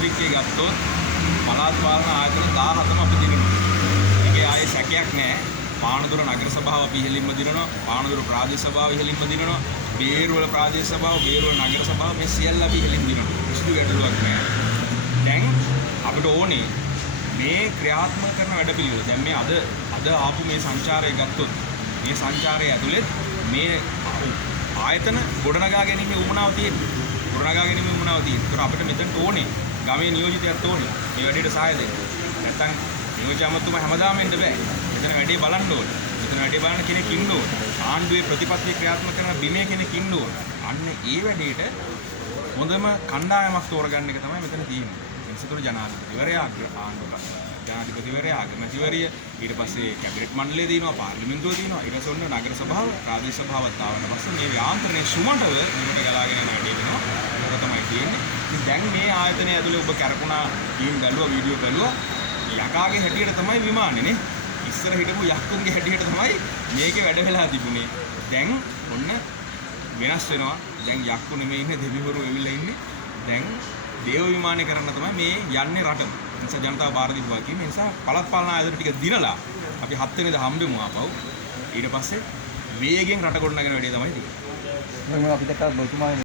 දිස්ත්‍රික්කයේ ගත්තොත් පළාත් පාලන ආයතන 17ම අපි දිනනවා. ඒකේ ආයේ සැකයක් නැහැ. පානදුර නගර සභාව අපි ඉහළින්ම දිනනවා. පානදුර ප්‍රාදේශ සභාව ඉහළින්ම දිනනවා. බේරුවල ප්‍රාදේශ සභාව, බේරුවල නගර සභාව මේ සියල්ල අපි ඉහළින් දිනනවා. කිසිදු ගැටලුවක් නැහැ. දැන් අපිට ඕනේ මේ ක්‍රියාත්මක කරන වැඩපිළිවෙල. දැන් මේ අද ආපු මේ සංචාරය ගත්තොත් මේ සංචාරය ඇතුළේ මේ ආයතන ගොඩනගා ගැනීමේ උවමනාව තියෙනවා. ගොඩනගා ගැනීමේ උවමනාව තියෙනවා. ඒතර අපිට මෙතනට ඕනේ ගමේ නියෝජිතයත් ඕනේ මේ වැඩේට සහාය දෙන්න. නැත්තම් නියෝජ්‍ය අමාත්‍යතුමා හැමදාම එන්න බෑ. මෙතන වැඩේ බලන්න ඕනේ. මෙතන වැඩේ බලන්න කෙනෙක් ඉන්න ඕනේ. ආණ්ඩුවේ ප්‍රතිපත්ති ක්‍රියාත්මක කරන බිමේ කෙනෙක් ඉන්න ඕනේ. අන්න ඒ වැඩේට හොඳම කණ්ඩායමක් තෝරගන්න එක තමයි මෙතන තියෙන්නේ. එනිසාතොර ජනාධිපතිවරයා ජනාධිපතිවරයා අගමැතිවරිය ඊට පස්සේ කැබිනට් මණ්ඩලය දිනනවා පාර්ලිමේන්තුව දිනනවා ඊට පස්සේ ඔන්න නගර සභාව ප්‍රාදේශ සභාවත් ආවන පස්සේ මේ යාන්ත්‍රණය සුමටව මෙහෙට ගලාගෙන යන වැඩේ වෙනවා. ඒක තමයි තියෙන්නේ. ඉතින් දැන් මේ ආයතනය ඇතුලේ ඔබ කරකුණා ටීම් බැලුවා වීඩියෝ බැලුවා යකාගේ හැටියට තමයි විමානේ නේ. ඉස්සර හිටපු යක්කුන්ගේ හැටියට තමයි මේකේ වැඩ වෙලා තිබුණේ. දැන් ඔන්න වෙනස් වෙනවා. දැන් යක්කු නෙමෙයි ඉන්නේ දෙවිවරු වෙවිලා ඉන්නේ. දැන් දේව විමානය කරන්න තමයි මේ යන්නේ රට. ඒ නිසා ජනතාව බාර දීපුවා කියන්නේ. ඒ නිසා පළාත් පාලන ආයතන ටික දිනලා අපි 7 වෙනිදා හම්බෙමු ආපහු. ඊට පස්සේ වේගෙන් රට ගොඩනගෙන වැඩේ තමයි තියෙන්නේ. මම අපි දැක්කා ඔබතුමා